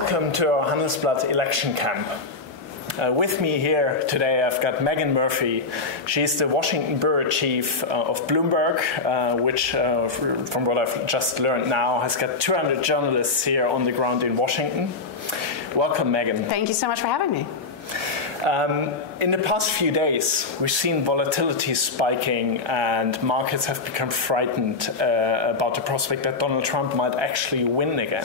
Welcome to our Handelsblatt election camp. With me here today, I've got Megan Murphy. She's the Washington bureau chief of Bloomberg, which, from what I've just learned now, has got 200 journalists here on the ground in Washington. Welcome, Megan. Thank you so much for having me. In the past few days, we've seen volatility spiking and markets have become frightened about the prospect that Donald Trump might actually win again.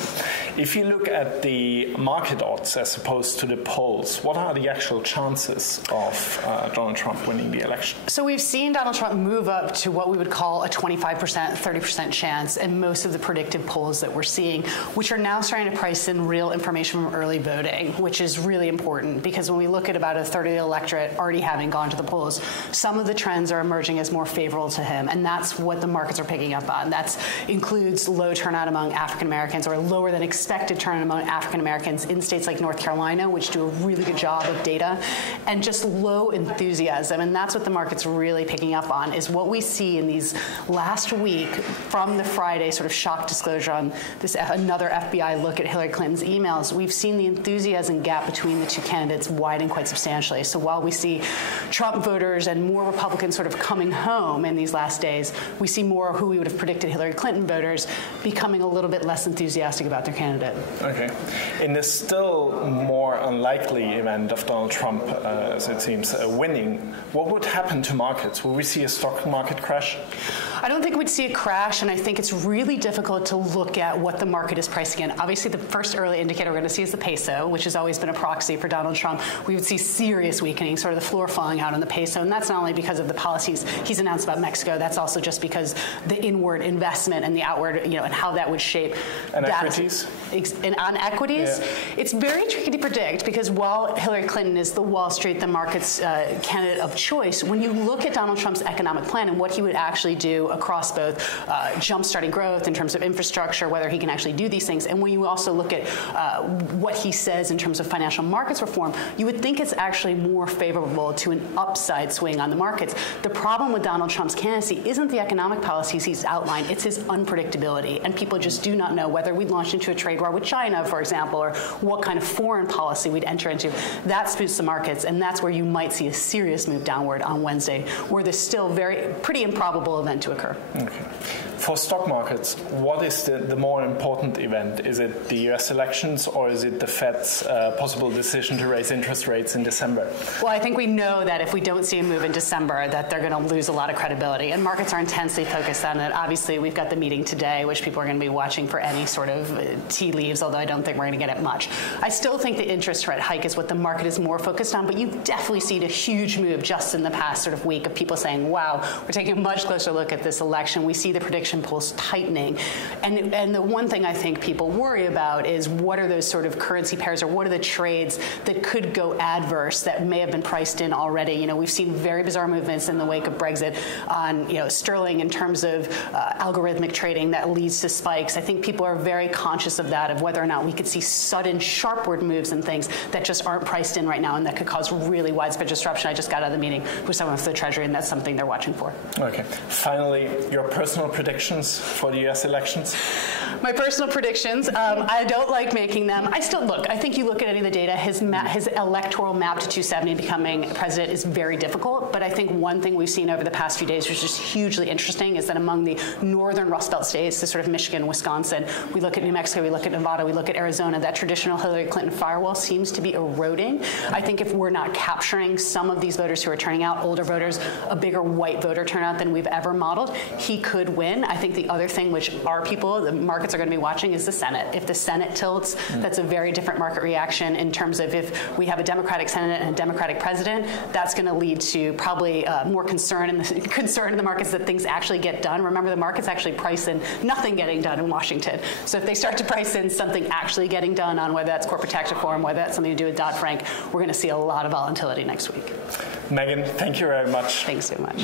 If you look at the market odds as opposed to the polls, what are the actual chances of Donald Trump winning the election? So we've seen Donald Trump move up to what we would call a 25%, 30% chance in most of the predictive polls that we're seeing, which are now starting to price in real information from early voting, which is really important because when we look at about a third of the electorate already having gone to the polls, some of the trends are emerging as more favorable to him, and that's what the markets are picking up on. That includes low turnout among African Americans, or lower than expected turnout among African Americans in states like North Carolina, which do a really good job of data, and just low enthusiasm. And that's what the market's really picking up on, is what we see in these last week from the Friday sort of shock disclosure on this another FBI look at Hillary Clinton's emails. We've seen the enthusiasm gap between the two candidates widen quite substantially. So while we see Trump voters and more Republicans sort of coming home in these last days, we see more who we would have predicted Hillary Clinton voters becoming a little bit less enthusiastic about their candidate. Okay. In the still more unlikely event of Donald Trump, as it seems, winning, what would happen to markets? Will we see a stock market crash? I don't think we'd see a crash, and I think it's really difficult to look at what the market is pricing in. Obviously, the first early indicator we're going to see is the peso, which has always been a proxy for Donald Trump. We would see serious weakening, sort of the floor falling out on the peso, and that's not only because of the policies he's announced about Mexico, that's also just because the inward investment and the outward, and how that would shape. And equities? And on equities, yeah. It's very tricky to predict because while Hillary Clinton is the Wall Street, the market's candidate of choice, when you look at Donald Trump's economic plan and what he would actually do across both jump-starting growth in terms of infrastructure, whether he can actually do these things, and when you also look at what he says in terms of financial markets reform, you would think it's actually more favorable to an upside swing on the markets. The problem with Donald Trump's candidacy isn't the economic policies he's outlined, it's his unpredictability, and people just do not know whether we'd launch into a trade war with China, for example, or what kind of foreign policy we'd enter into. That spooks the markets, and that's where you might see a serious move downward on Wednesday, where there's still pretty improbable event to occur. Okay. For stock markets, what is the more important event? Is it the US elections or is it the Fed's possible decision to raise interest rates in December? Well, I think we know that if we don't see a move in December, that they're going to lose a lot of credibility, and markets are intensely focused on it. Obviously, we've got the meeting today, which people are going to be watching for any sort of tea leaves, although I don't think we're going to get it much. I still think the interest rate hike is what the market is more focused on, but you've definitely seen a huge move just in the past sort of week of people saying, wow, we're taking a much closer look at this election. We see the prediction polls tightening. And the one thing I think people worry about is what are those sort of currency pairs, or what are the trades that could go adverse that may have been priced in already. We've seen very bizarre movements in the wake of Brexit on sterling in terms of algorithmic trading that leads to spikes. I think people are very conscious of that, of whether or not we could see sudden sharpward moves and things that just aren't priced in right now and that could cause really widespread disruption. I just got out of the meeting with someone from the Treasury, and that's something they're watching for. Okay. Finally, your personal predictions for the U.S. elections? My personal predictions, I don't like making them. I think you look at any of the data, his electoral map to 270 becoming president is very difficult, but I think one thing we've seen over the past few days, which is hugely interesting, is that among the northern Rust Belt states, the sort of Michigan, Wisconsin, we look at New Mexico, we look at Nevada, we look at Arizona, that traditional Hillary Clinton firewall seems to be eroding. I think if we're not capturing some of these voters who are turning out, older voters, a bigger white voter turnout than we've ever modeled, he could win. I think the other thing which the markets are going to be watching is the Senate. If the Senate tilts, that's a very different market reaction in terms of if we have a Democratic Senate and a Democratic president, that's going to lead to probably more concern in the markets that things actually get done. Remember, the markets actually price in nothing getting done in Washington. So if they start to price in something actually getting done on whether that's corporate tax reform, whether that's something to do with Dodd-Frank, we're going to see a lot of volatility next week. Megan, thank you very much. Thanks so much.